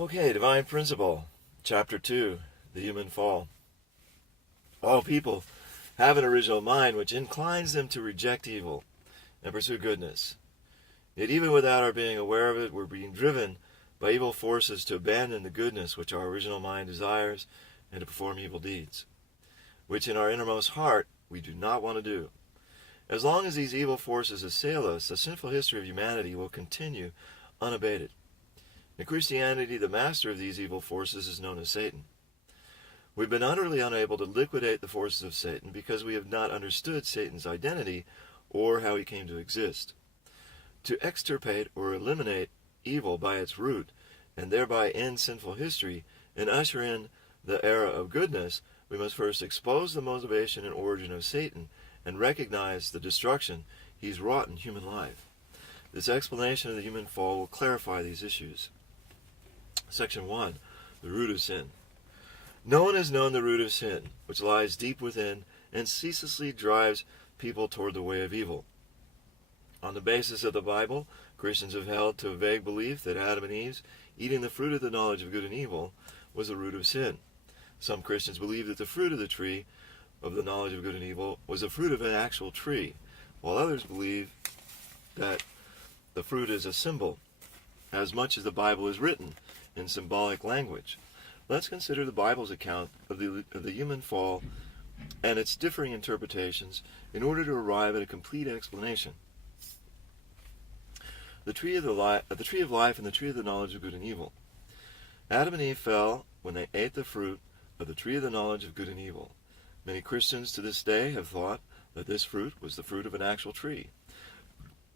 Okay, Divine Principle, Chapter 2, The Human Fall. All people have an original mind which inclines them to reject evil and pursue goodness. Yet even without our being aware of it, we're being driven by evil forces to abandon the goodness which our original mind desires and to perform evil deeds, which in our innermost heart we do not want to do. As long as these evil forces assail us, the sinful history of humanity will continue unabated. In Christianity, the master of these evil forces is known as Satan. We've been utterly unable to liquidate the forces of Satan because we have not understood Satan's identity or how he came to exist. To extirpate or eliminate evil by its root, and thereby end sinful history and usher in the era of goodness, we must first expose the motivation and origin of Satan and recognize the destruction he's wrought in human life. This explanation of the human fall will clarify these issues. Section 1. The root of sin. No one has known the root of sin, which lies deep within and ceaselessly drives people toward the way of evil. On the basis of the Bible, Christians have held to a vague belief that Adam and Eve's eating the fruit of the knowledge of good and evil was the root of sin. Some Christians believe that the fruit of the tree of the knowledge of good and evil was the fruit of an actual tree, while others believe that the fruit is a symbol, as much as the Bible is written in symbolic language. Let's consider the Bible's account of the human fall and its differing interpretations in order to arrive at a complete explanation. The tree of life and the tree of the knowledge of good and evil. Adam and Eve fell when they ate the fruit of the tree of the knowledge of good and evil. Many Christians to this day have thought that this fruit was the fruit of an actual tree.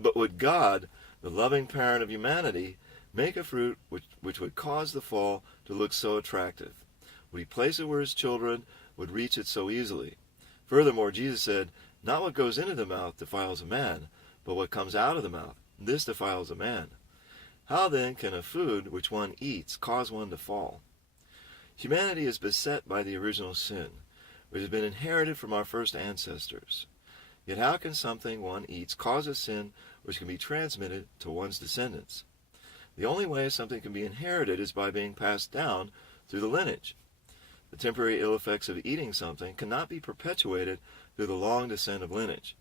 But would God, the loving parent of humanity, make a fruit which would cause the fall to look so attractive? Would he place it where his children would reach it so easily? Furthermore, Jesus said, "Not what goes into the mouth defiles a man, but what comes out of the mouth. This defiles a man." How then can a food which one eats cause one to fall? Humanity is beset by the original sin, which has been inherited from our first ancestors. Yet how can something one eats cause a sin which can be transmitted to one's descendants? The only way something can be inherited is by being passed down through the lineage. The temporary ill effects of eating something cannot be perpetuated through the long descent of lineage.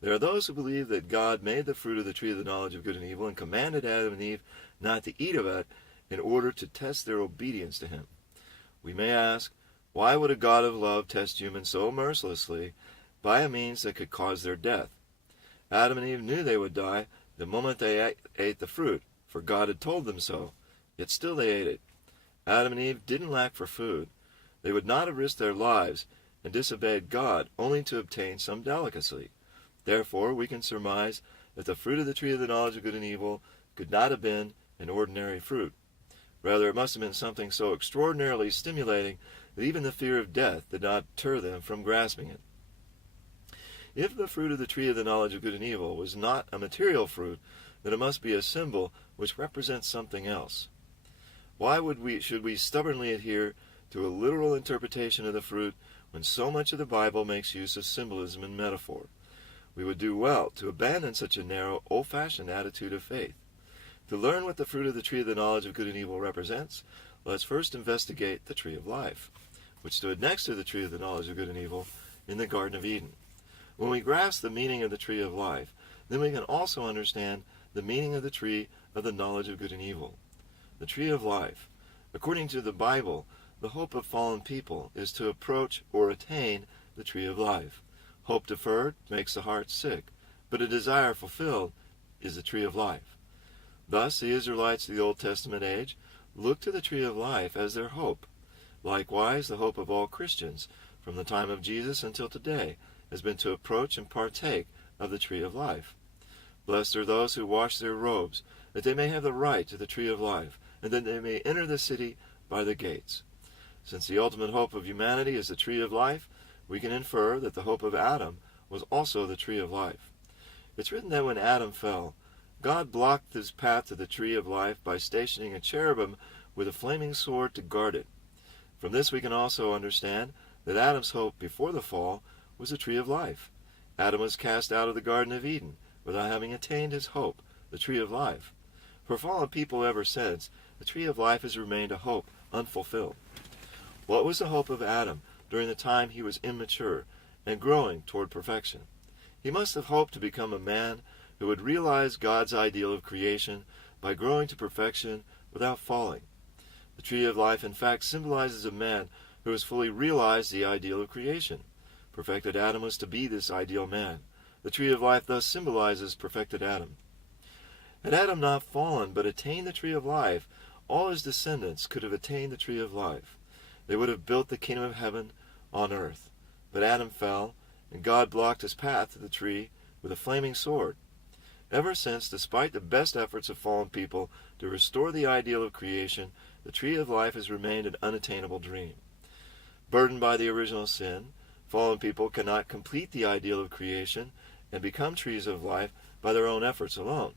There are those who believe that God made the fruit of the tree of the knowledge of good and evil and commanded Adam and Eve not to eat of it in order to test their obedience to him. We may ask, why would a God of love test humans so mercilessly by a means that could cause their death? Adam and Eve knew they would die the moment they ate the fruit, for God had told them so, yet still they ate it. Adam and Eve didn't lack for food. They would not have risked their lives and disobeyed God only to obtain some delicacy. Therefore, we can surmise that the fruit of the tree of the knowledge of good and evil could not have been an ordinary fruit. Rather, it must have been something so extraordinarily stimulating that even the fear of death did not deter them from grasping it. If the fruit of the tree of the knowledge of good and evil was not a material fruit, then it must be a symbol which represents something else. Why should we stubbornly adhere to a literal interpretation of the fruit when so much of the Bible makes use of symbolism and metaphor? We would do well to abandon such a narrow, old-fashioned attitude of faith. To learn what the fruit of the tree of the knowledge of good and evil represents, let's first investigate the tree of life, which stood next to the tree of the knowledge of good and evil in the Garden of Eden. When we grasp the meaning of the tree of life, then we can also understand the meaning of the tree of the knowledge of good and evil. The tree of life. According to the Bible, the hope of fallen people is to approach or attain the tree of life. Hope deferred makes the heart sick, but a desire fulfilled is the tree of life. Thus, the Israelites of the Old Testament age looked to the tree of life as their hope. Likewise, the hope of all Christians, from the time of Jesus until today, has been to approach and partake of the tree of life. Blessed are those who wash their robes, that they may have the right to the tree of life, and that they may enter the city by the gates. Since the ultimate hope of humanity is the tree of life, we can infer that the hope of Adam was also the tree of life. It's written that when Adam fell, God blocked his path to the tree of life by stationing a cherubim with a flaming sword to guard it. From this we can also understand that Adam's hope before the fall was the tree of life. Adam was cast out of the Garden of Eden without having attained his hope, the tree of life. For fallen people ever since, the tree of life has remained a hope unfulfilled. What was the hope of Adam during the time he was immature and growing toward perfection? He must have hoped to become a man who would realize God's ideal of creation by growing to perfection without falling. The tree of life, in fact, symbolizes a man who has fully realized the ideal of creation. Perfected Adam was to be this ideal man. The tree of life thus symbolizes perfected Adam. Had Adam not fallen but attained the tree of life, all his descendants could have attained the tree of life. They would have built the kingdom of heaven on earth. But Adam fell, and God blocked his path to the tree with a flaming sword. Ever since, despite the best efforts of fallen people to restore the ideal of creation, the tree of life has remained an unattainable dream. Burdened by the original sin, fallen people cannot complete the ideal of creation and become trees of life by their own efforts alone.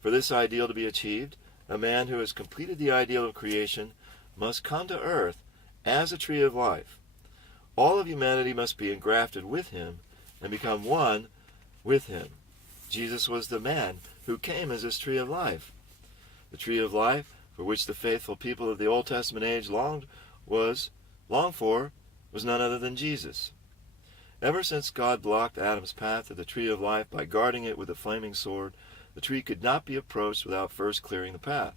For this ideal to be achieved, a man who has completed the ideal of creation must come to earth as a tree of life. All of humanity must be engrafted with him and become one with him. Jesus was the man who came as this tree of life. The tree of life, for which the faithful people of the Old Testament age longed for, was none other than Jesus. Ever since God blocked Adam's path to the tree of life by guarding it with a flaming sword, the tree could not be approached without first clearing the path.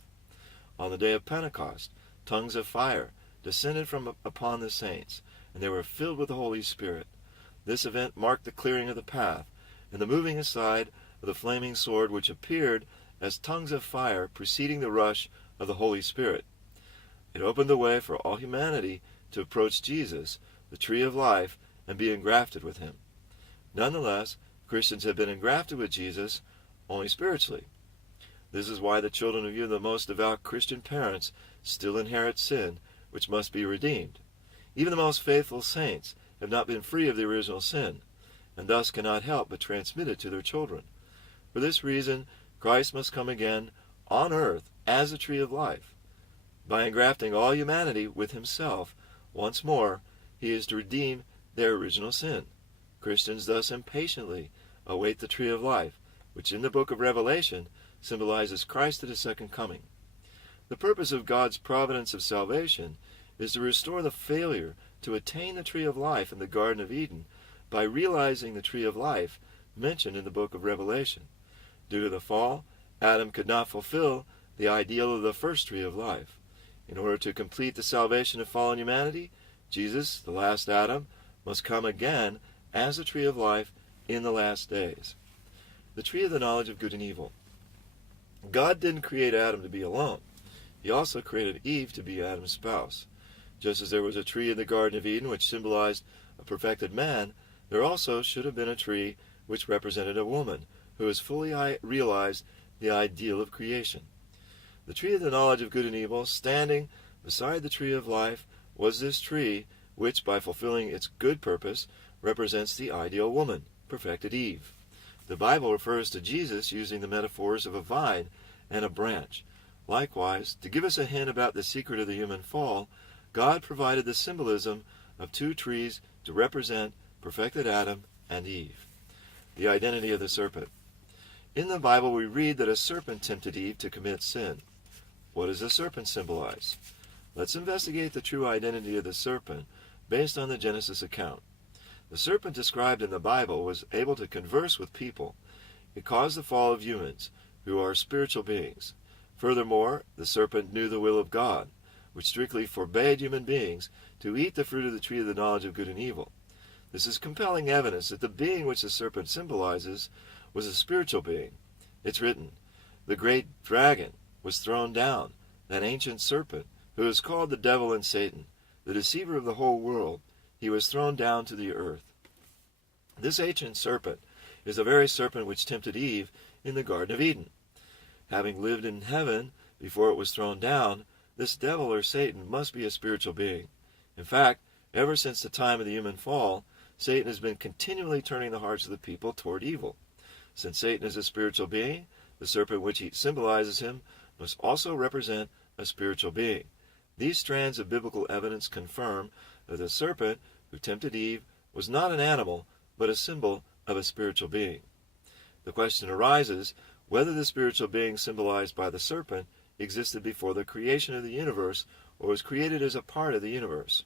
On the day of Pentecost, tongues of fire descended from upon the saints, and they were filled with the Holy Spirit. This event marked the clearing of the path, and the moving aside of the flaming sword, which appeared as tongues of fire preceding the rush of the Holy Spirit. It opened the way for all humanity to approach Jesus, the tree of life, and be engrafted with him. Nonetheless, Christians have been engrafted with Jesus only spiritually. This is why the children of even the most devout Christian parents still inherit sin, which must be redeemed. Even the most faithful saints have not been free of the original sin, and thus cannot help but transmit it to their children. For this reason, Christ must come again on earth as the tree of life. By engrafting all humanity with himself, once more, he is to redeem their original sin. Christians thus impatiently await the tree of life, which in the book of Revelation symbolizes Christ at his second coming. The purpose of God's providence of salvation is to restore the failure to attain the tree of life in the Garden of Eden by realizing the tree of life mentioned in the book of Revelation. Due to the fall, Adam could not fulfill the ideal of the first tree of life. In order to complete the salvation of fallen humanity, Jesus, the last Adam, must come again as the tree of life in the last days. The tree of the knowledge of good and evil. God didn't create Adam to be alone. He also created Eve to be Adam's spouse. Just as there was a tree in the Garden of Eden which symbolized a perfected man, there also should have been a tree which represented a woman who has fully realized the ideal of creation. The tree of the knowledge of good and evil, standing beside the tree of life, was this tree which, by fulfilling its good purpose, represents the ideal woman, perfected Eve. The Bible refers to Jesus using the metaphors of a vine and a branch. Likewise, to give us a hint about the secret of the human fall, God provided the symbolism of two trees to represent perfected Adam and Eve. The identity of the serpent. In the Bible we read that a serpent tempted Eve to commit sin. What does the serpent symbolize? Let's investigate the true identity of the serpent based on the Genesis account. The serpent described in the Bible was able to converse with people. It caused the fall of humans, who are spiritual beings. Furthermore, the serpent knew the will of God, which strictly forbade human beings to eat the fruit of the tree of the knowledge of good and evil. This is compelling evidence that the being which the serpent symbolizes was a spiritual being. It's written, "The great dragon was thrown down, that ancient serpent, who is called the devil and Satan, the deceiver of the whole world. He was thrown down to the earth." This ancient serpent is the very serpent which tempted Eve in the Garden of Eden. Having lived in heaven before it was thrown down, this devil or Satan must be a spiritual being. In fact, ever since the time of the human fall, Satan has been continually turning the hearts of the people toward evil. Since Satan is a spiritual being, the serpent which symbolizes him must also represent a spiritual being. These strands of biblical evidence confirm that the serpent who tempted Eve was not an animal, but a symbol of a spiritual being. The question arises, whether the spiritual being symbolized by the serpent existed before the creation of the universe or was created as a part of the universe.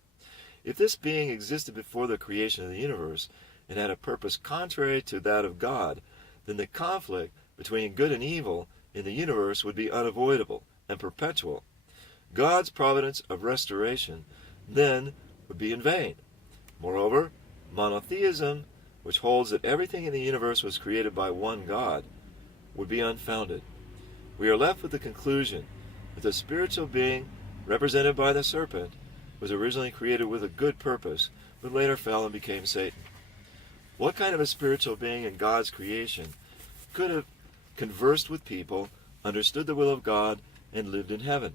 If this being existed before the creation of the universe and had a purpose contrary to that of God, then the conflict between good and evil in the universe would be unavoidable and perpetual. God's providence of restoration then would be in vain. Moreover, monotheism, which holds that everything in the universe was created by one God, would be unfounded. We are left with the conclusion that the spiritual being represented by the serpent was originally created with a good purpose, but later fell and became Satan. What kind of a spiritual being in God's creation could have conversed with people, understood the will of God, and lived in heaven?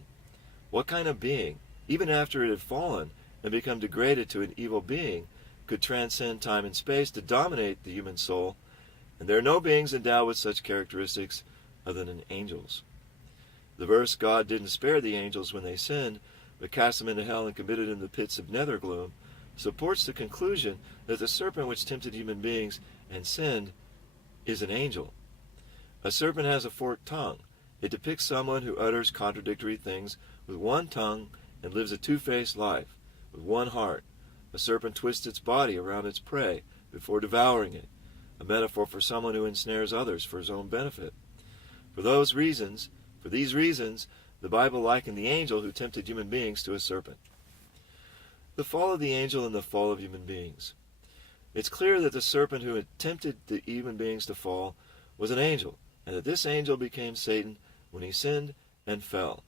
What kind of being, even after it had fallen and become degraded to an evil being, could transcend time and space to dominate the human soul? And there are no beings endowed with such characteristics other than angels. The verse, God didn't spare the angels when they sinned, but cast them into hell and committed them to the pits of nether gloom, supports the conclusion that the serpent which tempted human beings and sinned is an angel. A serpent has a forked tongue. It depicts someone who utters contradictory things with one tongue and lives a two-faced life, with one heart. A serpent twists its body around its prey before devouring it, a metaphor for someone who ensnares others for his own benefit. For these reasons, the Bible likened the angel who tempted human beings to a serpent. The fall of the angel and the fall of human beings. It's clear that the serpent who had tempted the human beings to fall was an angel, and that this angel became Satan when he sinned and fell.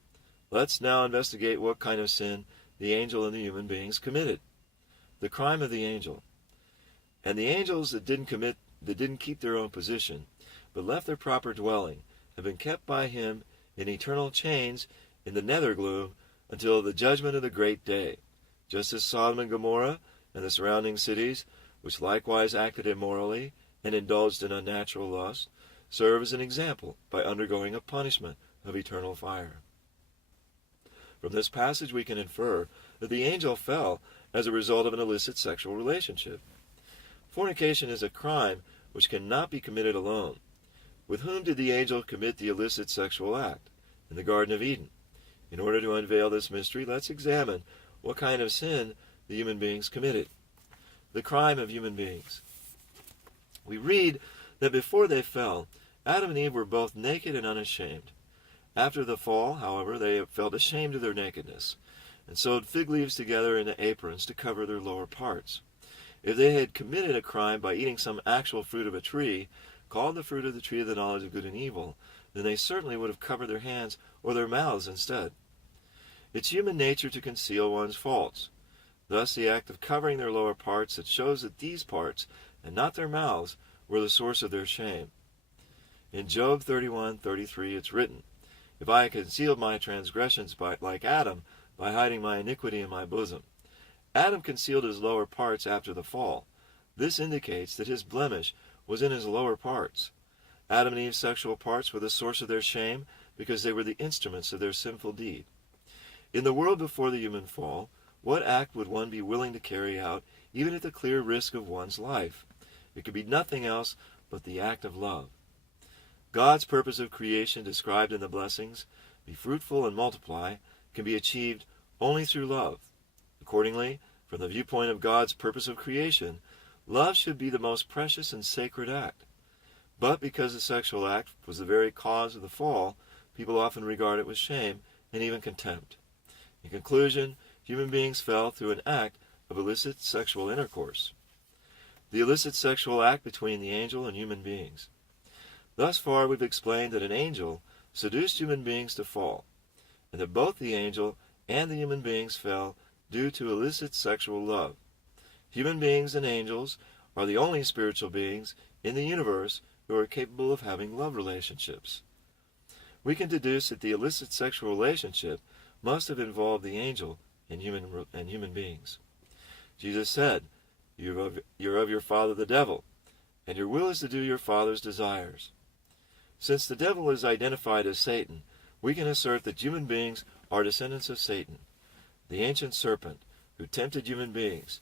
Let's now investigate what kind of sin the angel and the human beings committed. The crime of the angel. And the angels that didn't keep their own position, but left their proper dwelling, have been kept by him in eternal chains in the nether gloom until the judgment of the great day, just as Sodom and Gomorrah and the surrounding cities, which likewise acted immorally and indulged in unnatural lust, serve as an example by undergoing a punishment of eternal fire. From this passage we can infer that the angel fell as a result of an illicit sexual relationship. Fornication is a crime which cannot be committed alone. With whom did the angel commit the illicit sexual act? In the Garden of Eden. In order to unveil this mystery, let's examine what kind of sin the human beings committed. The crime of human beings. We read that before they fell, Adam and Eve were both naked and unashamed. After the fall, however, they felt ashamed of their nakedness, and sewed fig leaves together into aprons to cover their lower parts. If they had committed a crime by eating some actual fruit of a tree, called the fruit of the tree of the knowledge of good and evil, then they certainly would have covered their hands or their mouths instead. It's human nature to conceal one's faults. Thus the act of covering their lower parts that shows that these parts, and not their mouths, were the source of their shame. In Job 31:33 it's written, If I had concealed my transgressions like Adam, by hiding my iniquity in my bosom. Adam concealed his lower parts after the fall. This indicates that his blemish was in his lower parts. Adam and Eve's sexual parts were the source of their shame because they were the instruments of their sinful deed. In the world before the human fall, what act would one be willing to carry out, even at the clear risk of one's life? It could be nothing else but the act of love. God's purpose of creation described in the blessings, be fruitful and multiply, can be achieved only through love. Accordingly, from the viewpoint of God's purpose of creation, love should be the most precious and sacred act. But because the sexual act was the very cause of the fall, people often regard it with shame and even contempt. In conclusion, human beings fell through an act of illicit sexual intercourse. The illicit sexual act between the angel and human beings. Thus far we've explained that an angel seduced human beings to fall, and that both the angel and the human beings fell due to illicit sexual love. Human beings and angels are the only spiritual beings in the universe who are capable of having love relationships. We can deduce that the illicit sexual relationship must have involved the angel and human beings. Jesus said, You're of your father the devil, and your will is to do your father's desires. Since the devil is identified as Satan, we can assert that human beings are descendants of Satan, the ancient serpent who tempted human beings.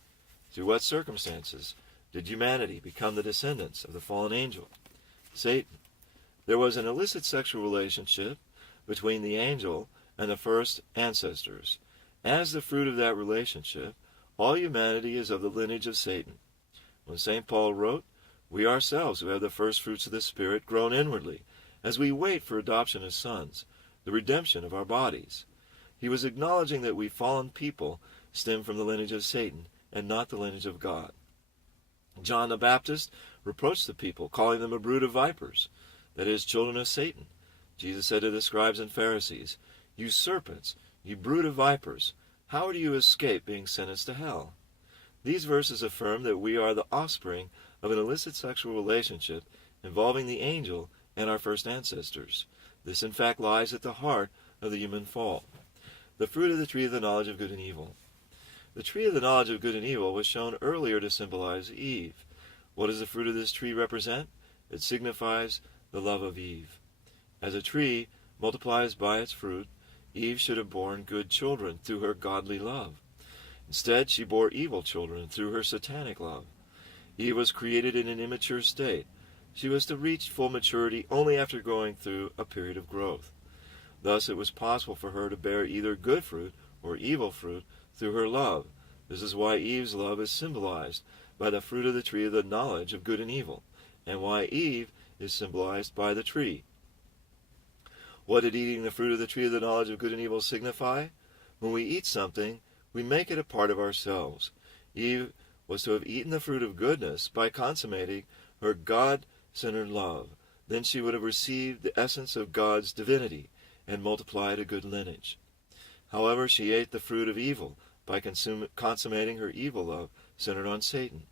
Through what circumstances did humanity become the descendants of the fallen angel, Satan? There was an illicit sexual relationship between the angel and the first ancestors. As the fruit of that relationship, all humanity is of the lineage of Satan. When St. Paul wrote, "We ourselves who have the first fruits of the Spirit groan inwardly, as we wait for adoption as sons, the redemption of our bodies," he was acknowledging that we fallen people stem from the lineage of Satan and not the lineage of God. John the Baptist reproached the people, calling them a brood of vipers, that is, children of Satan. Jesus said to the scribes and Pharisees, "You serpents, you brood of vipers, how do you escape being sentenced to hell?" These verses affirm that we are the offspring of an illicit sexual relationship involving the angel and our first ancestors. This, in fact, lies at the heart of the human fall. The fruit of the tree of the knowledge of good and evil. The tree of the knowledge of good and evil was shown earlier to symbolize Eve. What does the fruit of this tree represent? It signifies the love of Eve. As a tree multiplies by its fruit, Eve should have borne good children through her godly love. Instead, she bore evil children through her satanic love. Eve was created in an immature state. She was to reach full maturity only after going through a period of growth. Thus, it was possible for her to bear either good fruit or evil fruit through her love. This is why Eve's love is symbolized by the fruit of the tree of the knowledge of good and evil, and why Eve is symbolized by the tree. What did eating the fruit of the tree of the knowledge of good and evil signify? When we eat something, we make it a part of ourselves. Eve was to have eaten the fruit of goodness by consummating her God-centered love. Then she would have received the essence of God's divinity and multiplied a good lineage. However, she ate the fruit of evil by consummating her evil love centered on Satan.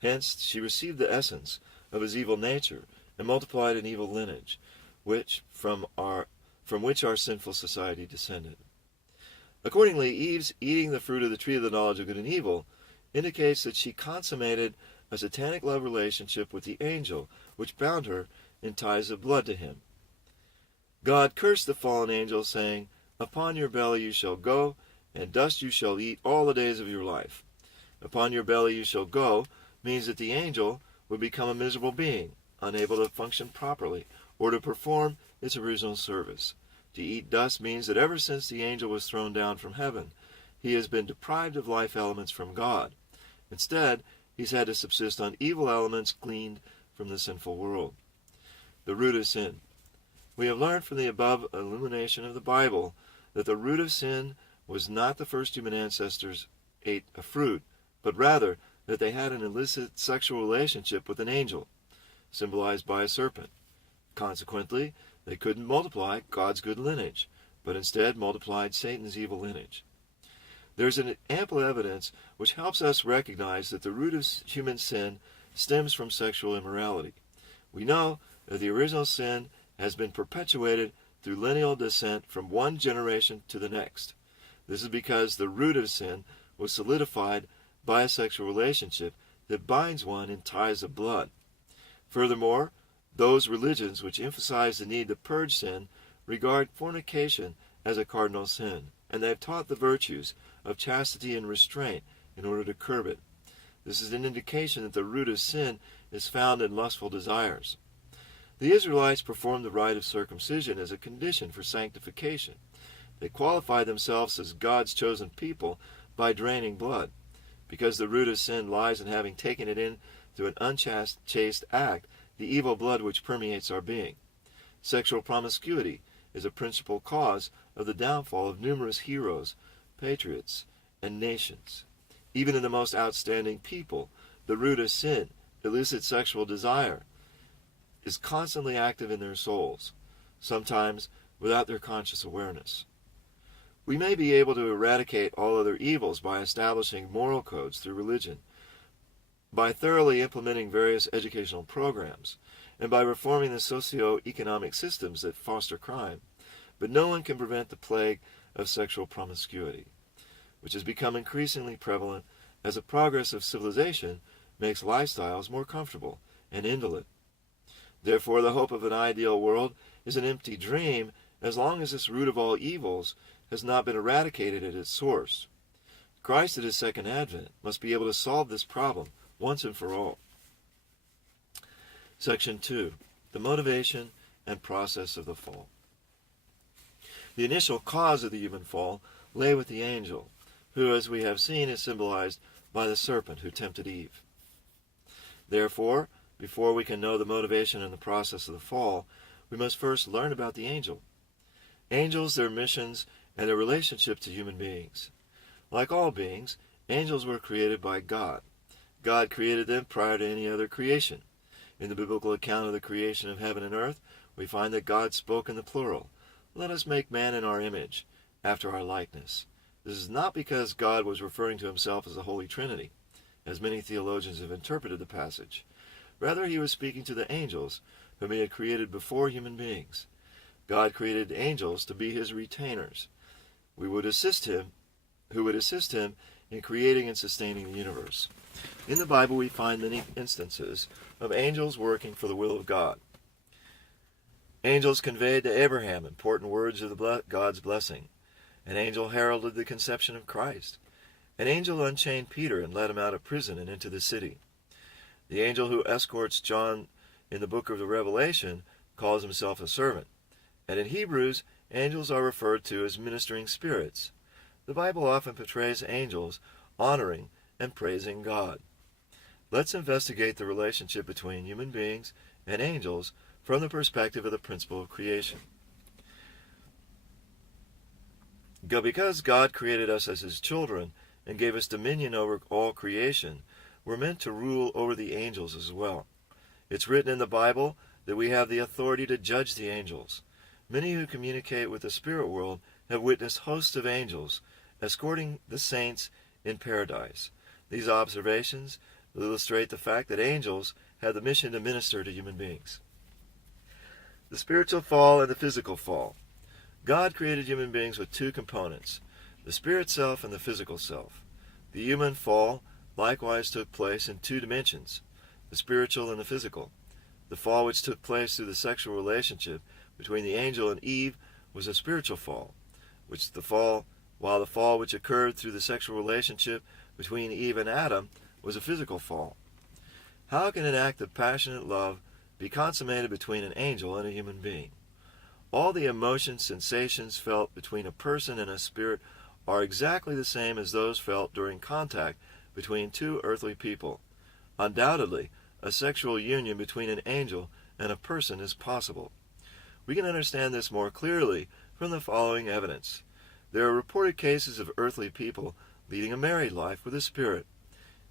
Hence, she received the essence of his evil nature and multiplied an evil lineage, from which our sinful society descended. Accordingly, Eve's eating the fruit of the tree of the knowledge of good and evil indicates that she consummated a satanic love relationship with the angel, which bound her in ties of blood to him. God cursed the fallen angel, saying, "Upon your belly you shall go, and dust you shall eat all the days of your life." "Upon your belly you shall go" means that the angel would become a miserable being, unable to function properly or to perform its original service. To eat dust means that ever since the angel was thrown down from heaven, he has been deprived of life elements from God. Instead, he's had to subsist on evil elements gleaned from the sinful world. The root of sin. We have learned from the above illumination of the Bible that the root of sin was not the first human ancestors ate a fruit, but rather that they had an illicit sexual relationship with an angel, symbolized by a serpent. Consequently, they couldn't multiply God's good lineage, but instead multiplied Satan's evil lineage. There's an ample evidence which helps us recognize that the root of human sin stems from sexual immorality. We know that the original sin has been perpetuated through lineal descent from one generation to the next. This is because the root of sin was solidified by a sexual relationship that binds one in ties of blood. Furthermore, those religions which emphasize the need to purge sin regard fornication as a cardinal sin, and they have taught the virtues of chastity and restraint in order to curb it. This is an indication that the root of sin is found in lustful desires. The Israelites performed the rite of circumcision as a condition for sanctification. They qualified themselves as God's chosen people by draining blood. Because the root of sin lies in having taken it in through an unchaste act, the evil blood which permeates our being. Sexual promiscuity is a principal cause of the downfall of numerous heroes, patriots, and nations. Even in the most outstanding people, the root of sin, illicit sexual desire, is constantly active in their souls, sometimes without their conscious awareness. We may be able to eradicate all other evils by establishing moral codes through religion, by thoroughly implementing various educational programs, and by reforming the socio-economic systems that foster crime. But no one can prevent the plague of sexual promiscuity, which has become increasingly prevalent as the progress of civilization makes lifestyles more comfortable and indolent. Therefore, the hope of an ideal world is an empty dream as long as this root of all evils has not been eradicated at its source. Christ at his second advent must be able to solve this problem once and for all. Section 2. The motivation and process of the fall. The initial cause of the human fall lay with the angel, who, as we have seen, is symbolized by the serpent who tempted Eve. Therefore, before we can know the motivation and the process of the fall, we must first learn about the angel. Angels, their missions, and their relationship to human beings. Like all beings, angels were created by God. God created them prior to any other creation. In the biblical account of the creation of heaven and earth, we find that God spoke in the plural, "Let us make man in our image, after our likeness." This is not because God was referring to himself as the Holy Trinity, as many theologians have interpreted the passage. Rather, he was speaking to the angels, whom he had created before human beings. God created angels to be his retainers, who would assist him in creating and sustaining the universe. In the Bible, we find many instances of angels working for the will of God. Angels conveyed to Abraham important words of God's blessing. An angel heralded the conception of Christ. An angel unchained Peter and led him out of prison and into the city. The angel who escorts John in the book of the Revelation calls himself a servant. And in Hebrews, angels are referred to as ministering spirits. The Bible often portrays angels honoring and praising God. Let's investigate the relationship between human beings and angels from the perspective of the principle of creation. Because God created us as his children and gave us dominion over all creation, we're meant to rule over the angels as well. It's written in the Bible that we have the authority to judge the angels. Many who communicate with the spirit world have witnessed hosts of angels escorting the saints in paradise. These observations illustrate the fact that angels have the mission to minister to human beings. The spiritual fall and the physical fall. God created human beings with two components, the spirit self and the physical self. The human fall likewise took place in two dimensions, the spiritual and the physical. The fall which took place through the sexual relationship between the angel and Eve was a spiritual fall, while the fall which occurred through the sexual relationship between Eve and Adam was a physical fall. How can an act of passionate love be consummated between an angel and a human being? All the emotions, sensations felt between a person and a spirit are exactly the same as those felt during contact between two earthly people. Undoubtedly, a sexual union between an angel and a person is possible. We can understand this more clearly from the following evidence. There are reported cases of earthly people leading a married life with a spirit.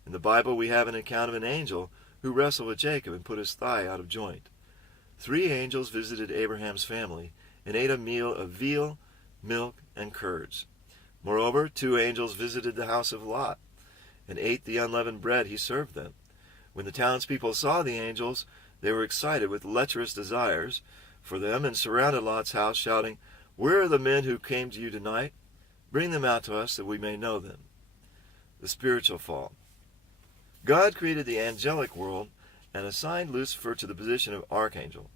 In the Bible, we have an account of an angel who wrestled with Jacob and put his thigh out of joint. 3 angels visited Abraham's family and ate a meal of veal, milk, and curds. Moreover, 2 angels visited the house of Lot and ate the unleavened bread he served them. When the townspeople saw the angels, they were excited with lecherous desires for them and surrounded Lot's house, shouting, "Where are the men who came to you tonight? Bring them out to us that we may know them." The spiritual fall. God created the angelic world and assigned Lucifer to the position of archangel.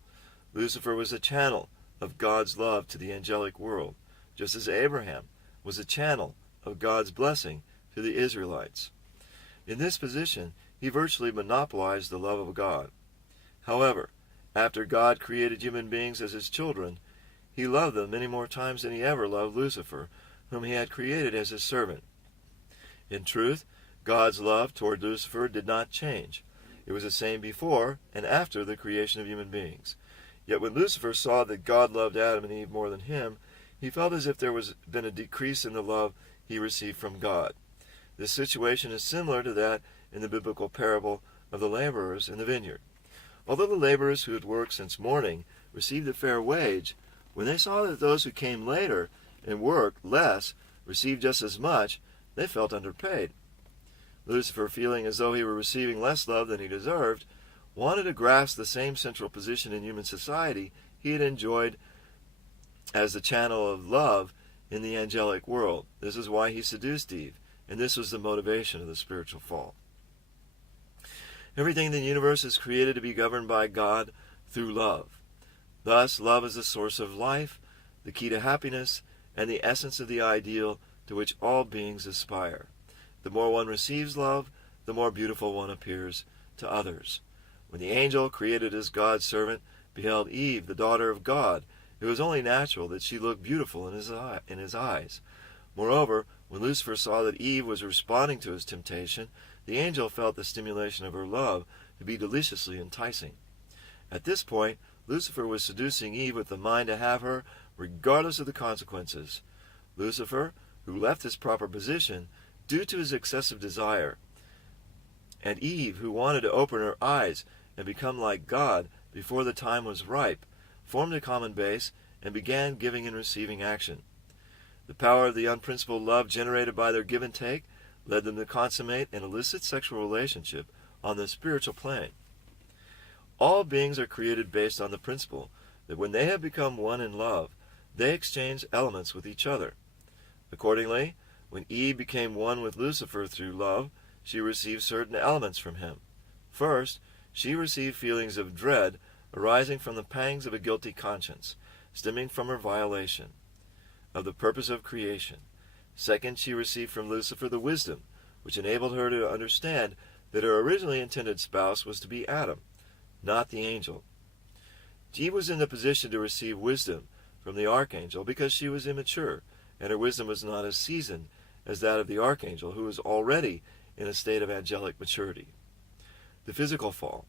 Lucifer was a channel of God's love to the angelic world, just as Abraham was a channel of God's blessing to the Israelites. In this position, he virtually monopolized the love of God. However, after God created human beings as his children, he loved them many more times than he ever loved Lucifer, whom he had created as his servant. In truth, God's love toward Lucifer did not change. It was the same before and after the creation of human beings. Yet when Lucifer saw that God loved Adam and Eve more than him, he felt as if there was been a decrease in the love he received from God. This situation is similar to that in the biblical parable of the laborers in the vineyard. Although the laborers who had worked since morning received a fair wage, when they saw that those who came later and worked less received just as much, they felt underpaid. Lucifer, feeling as though he were receiving less love than he deserved, wanted to grasp the same central position in human society he had enjoyed as the channel of love in the angelic world. This is why he seduced Eve, and this was the motivation of the spiritual fall. Everything in the universe is created to be governed by God through love. Thus, love is the source of life, the key to happiness, and the essence of the ideal to which all beings aspire. The more one receives love, the more beautiful one appears to others. When the angel, created as God's servant, beheld Eve, the daughter of God, it was only natural that she looked beautiful in his eyes. Moreover, when Lucifer saw that Eve was responding to his temptation, the angel felt the stimulation of her love to be deliciously enticing. At this point, Lucifer was seducing Eve with the mind to have her, regardless of the consequences. Lucifer, who left his proper position due to his excessive desire, and Eve, who wanted to open her eyes and become like God before the time was ripe, formed a common base and began giving and receiving action. The power of the unprincipled love generated by their give and take led them to consummate an illicit sexual relationship on the spiritual plane. All beings are created based on the principle that when they have become one in love, they exchange elements with each other. Accordingly, when Eve became one with Lucifer through love, she received certain elements from him. First, she received feelings of dread arising from the pangs of a guilty conscience, stemming from her violation of the purpose of creation. Second, she received from Lucifer the wisdom, which enabled her to understand that her originally intended spouse was to be Adam, not the angel. Eve was in the position to receive wisdom from the archangel because she was immature, and her wisdom was not as seasoned as that of the archangel, who was already in a state of angelic maturity. The physical fall.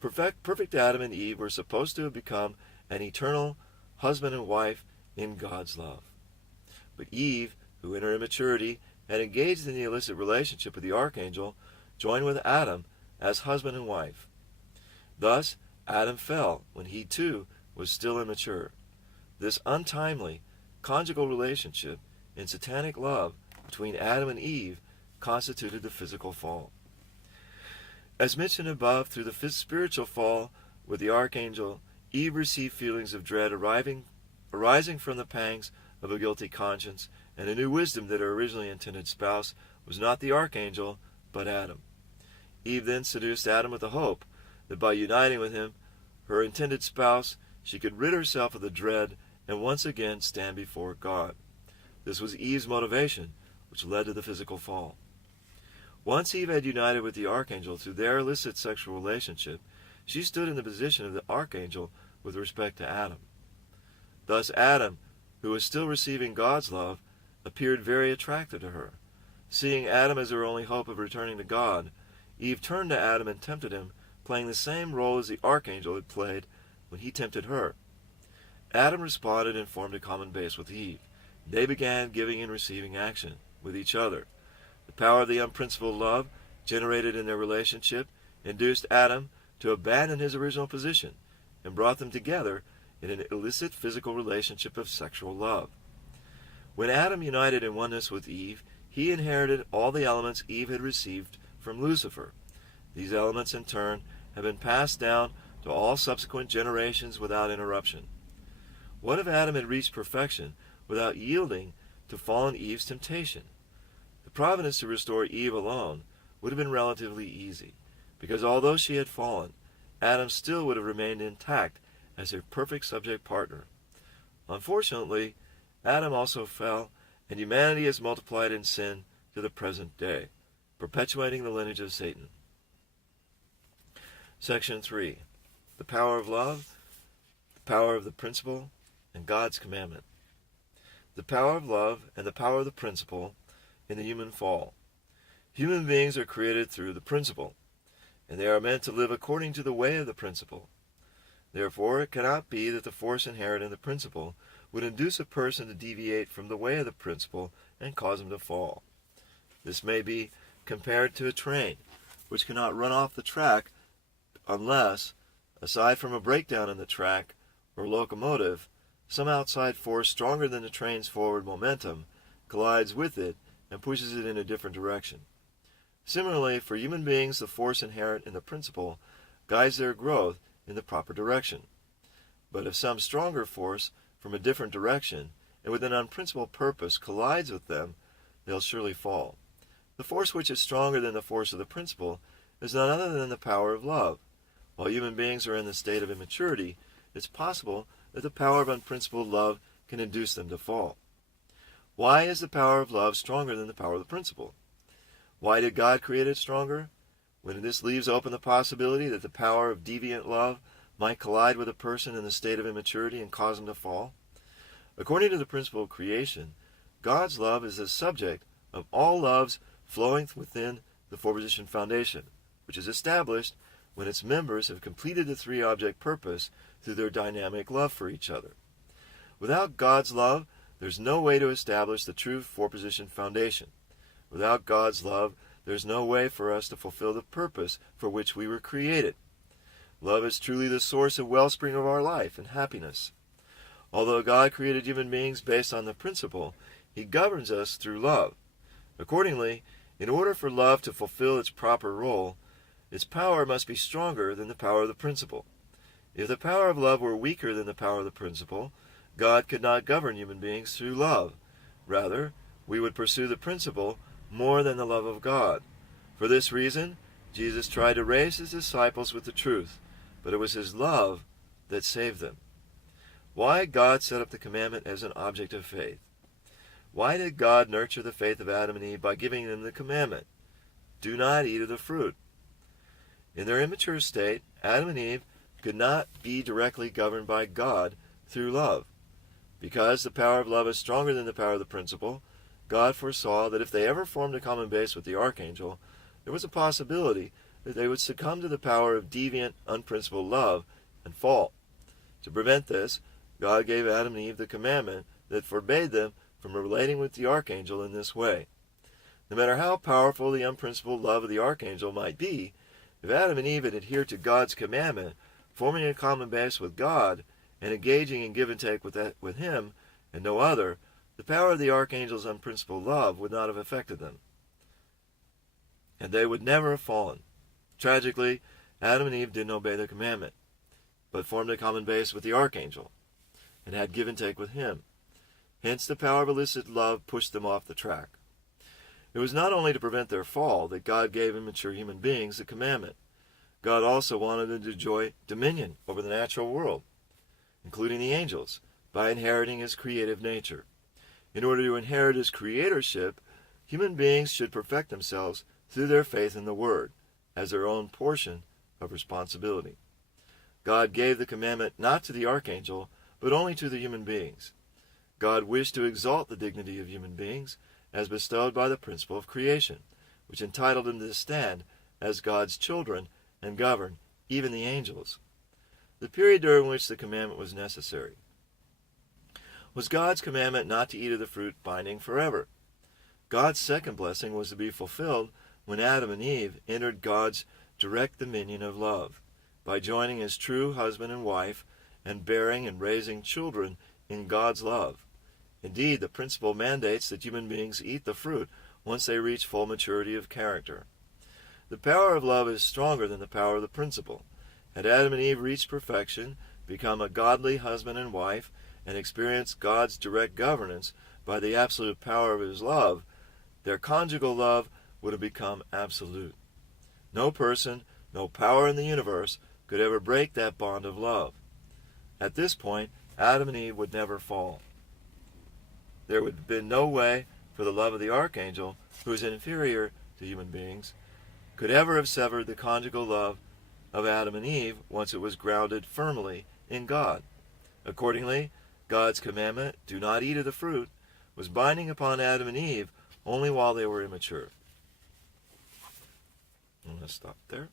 Perfect Adam and Eve were supposed to have become an eternal husband and wife in God's love. But Eve, who in her immaturity had engaged in the illicit relationship with the archangel, joined with Adam as husband and wife. Thus, Adam fell when he too was still immature. This untimely conjugal relationship in satanic love between Adam and Eve constituted the physical fall. As mentioned above, through the spiritual fall with the archangel, Eve received feelings of dread arising from the pangs of a guilty conscience, and a new wisdom that her originally intended spouse was not the archangel, but Adam. Eve then seduced Adam with the hope that by uniting with him, her intended spouse, she could rid herself of the dread and once again stand before God. This was Eve's motivation, which led to the physical fall. Once Eve had united with the archangel through their illicit sexual relationship, she stood in the position of the archangel with respect to Adam. Thus Adam, who was still receiving God's love, appeared very attractive to her. Seeing Adam as her only hope of returning to God, Eve turned to Adam and tempted him, playing the same role as the archangel had played when he tempted her. Adam responded and formed a common base with Eve. They began giving and receiving action with each other. The power of the unprincipled love generated in their relationship induced Adam to abandon his original position and brought them together in an illicit physical relationship of sexual love. When Adam united in oneness with Eve, he inherited all the elements Eve had received from Lucifer. These elements, in turn, have been passed down to all subsequent generations without interruption. What if Adam had reached perfection without yielding to fallen Eve's temptation? The providence to restore Eve alone would have been relatively easy, because although she had fallen, Adam still would have remained intact as her perfect subject partner. Unfortunately, Adam also fell, and humanity has multiplied in sin to the present day, perpetuating the lineage of Satan. Section 3. The power of love, the power of the principle, and God's commandment. The power of love and the power of the principle in the human fall. Human beings are created through the principle, and they are meant to live according to the way of the principle. Therefore, it cannot be that the force inherent in the principle would induce a person to deviate from the way of the principle and cause him to fall. This may be compared to a train, which cannot run off the track unless, aside from a breakdown in the track or locomotive, some outside force stronger than the train's forward momentum collides with it and pushes it in a different direction. Similarly, for human beings, the force inherent in the principle guides their growth in the proper direction. But if some stronger force from a different direction and with an unprincipled purpose collides with them, they'll surely fall. The force which is stronger than the force of the principle is none other than the power of love. While human beings are in the state of immaturity, it's possible that the power of unprincipled love can induce them to fall. Why is the power of love stronger than the power of the principle? Why did God create it stronger? When this leaves open the possibility that the power of deviant love might collide with a person in the state of immaturity and cause him to fall? According to the principle of creation, God's love is the subject of all loves flowing within the four-position foundation, which is established when its members have completed the three-object purpose through their dynamic love for each other. Without God's love, there's no way to establish the true four-position foundation. Without God's love, there's no way for us to fulfill the purpose for which we were created. Love is truly the source and wellspring of our life and happiness. Although God created human beings based on the principle, He governs us through love. Accordingly, in order for love to fulfill its proper role, its power must be stronger than the power of the principle. If the power of love were weaker than the power of the principle, God could not govern human beings through love. Rather, we would pursue the principle more than the love of God. For this reason, Jesus tried to raise His disciples with the truth, but it was His love that saved them. Why God set up the commandment as an object of faith? Why did God nurture the faith of Adam and Eve by giving them the commandment? Do not eat of the fruit. In their immature state, Adam and Eve could not be directly governed by God through love. Because the power of love is stronger than the power of the principle, God foresaw that if they ever formed a common base with the archangel, there was a possibility that they would succumb to the power of deviant, unprincipled love and fall. To prevent this, God gave Adam and Eve the commandment that forbade them from relating with the archangel in this way. No matter how powerful the unprincipled love of the archangel might be, if Adam and Eve had adhered to God's commandment, forming a common base with God, and engaging in give and take with Him and no other, the power of the archangel's unprincipled love would not have affected them, and they would never have fallen. Tragically, Adam and Eve didn't obey the commandment, but formed a common base with the archangel, and had give and take with him. Hence the power of illicit love pushed them off the track. It was not only to prevent their fall that God gave immature human beings the commandment. God also wanted them to enjoy dominion over the natural world, including the angels, by inheriting His creative nature. In order to inherit His creatorship, human beings should perfect themselves through their faith in the Word, as their own portion of responsibility. God gave the commandment not to the archangel, but only to the human beings. God wished to exalt the dignity of human beings, as bestowed by the principle of creation, which entitled them to stand as God's children and govern even the angels. The period during which the commandment was necessary. Was God's commandment not to eat of the fruit binding forever? God's second blessing was to be fulfilled when Adam and Eve entered God's direct dominion of love, by joining as true husband and wife and bearing and raising children in God's love. Indeed, the principle mandates that human beings eat the fruit once they reach full maturity of character. The power of love is stronger than the power of the principle. Had Adam and Eve reached perfection, become a godly husband and wife, and experienced God's direct governance by the absolute power of His love, their conjugal love would have become absolute. No person, no power in the universe could ever break that bond of love. At this point, Adam and Eve would never fall. There would have been no way for the love of the archangel, who is inferior to human beings, could ever have severed the conjugal love of Adam and Eve once it was grounded firmly in God. Accordingly, God's commandment, do not eat of the fruit, was binding upon Adam and Eve only while they were immature. I'm going to stop there.